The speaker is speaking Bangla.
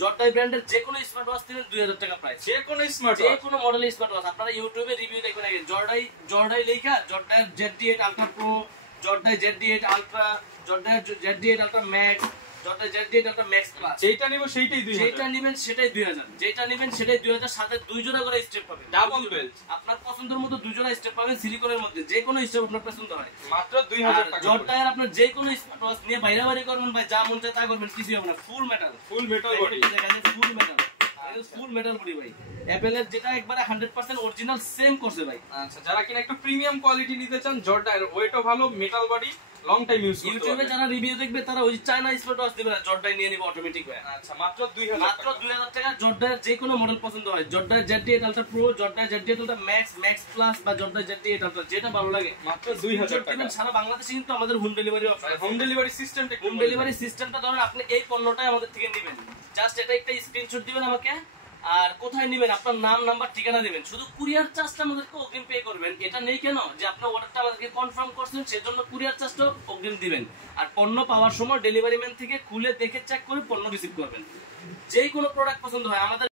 জর্ডাই ব্র্যান্ডের যে কোনো স্মার্ট ওয়াচ দিবেন 2000 টাকা প্রাইস। যে কোনো স্মার্ট যে কোনো মডেলের স্মার্ট ওয়াচ আপনারা ইউটিউবে রিভিউ দেখবেন, জর্ডাই লেখা, Zordai Z8 ultra pro, Zordai Z8 ultra, Zordai Z8 ultra max, Zordai Z8 ultra max plus. যেটা নিব সেইটাই 2000, যেটা নেবেন সেটাই 2000, যেটা নেবেন সেটাই 2000, সাথে 2 জোড়া করে স্টেপ পাবেন, ডাবল বেল্ট। আপনার পছন্দের মতো 2 জোড়া স্টেপ পাবেন সিলিকনের মধ্যে, যে কোনো স্টেপ আপনার পছন্দ হয় মাত্র 2000 টাকা। জর্ডাই আপনার যে কোনো স্মার্ট ওয়াচ নিয়ে বাইরে করবেন ভাই, যা মন চায় তা করবেন, কিছু হবে না। ফুল মেটাল বডি, ফুল মেটাল বডি ভাই। অ্যাপেলের যেটা একবারে 100% অরিজিনাল সেম করছে ভাই। আচ্ছা, যারা কিনা একটু প্রিমিয়াম কোয়ালিটি নিতে চান, জর্ডাই ওয়েটও ভালো, metal body, long time use করতে ইউটিউবে পারবেন। যারা রিভিউ দেখবে তারা ওই চায়না স্মার্ট ওয়াচ দিবে না, জর্ডাই নিয়ে নিবে অটোমেটিক ভাই। আচ্ছা, মাত্র 2000 মাত্র 2000 টাকা জর্ডাইয়ের যে কোনো মডেল পছন্দ হয়, Zordai Z8 ultra pro, Zordai Z8 ultra max, max plus বা জর্ডাই Z8 আলট্রা, যেটা ভালো লাগে মাত্র 2000 টাকা। সারা বাংলাদেশে কিন্তু আমাদের হোম ডেলিভারি অপশন আছে। হোম ডেলিভারি সিস্টেমটা, হোম ডেলিভারি সিস্টেমটা ধরুন আপনি এই পণ্যটাই আমাদের থেকে নেবেন, জাস্ট এটা একটা স্ক্রিনশট দিবেন আমাকে, আর কোথায় নেবেন আপনার নাম নাম্বার ঠিকানা দিবেন, শুধু কুরিয়ার চার্জটা আমাদেরকে অগ্রিম পে করবেন। এটা নেই কেন, যে আপনার অর্ডারটা আমাদেরকে কনফার্ম করছেন সেজন্য কুরিয়ার চার্জটা অগ্রিম দিবেন, আর পণ্য পাওয়ার সময় ডেলিভারি ম্যান থেকে খুলে দেখে চেক করে পণ্য রিসিভ করবেন। যে কোনো প্রোডাক্ট পছন্দ হয় আমাদের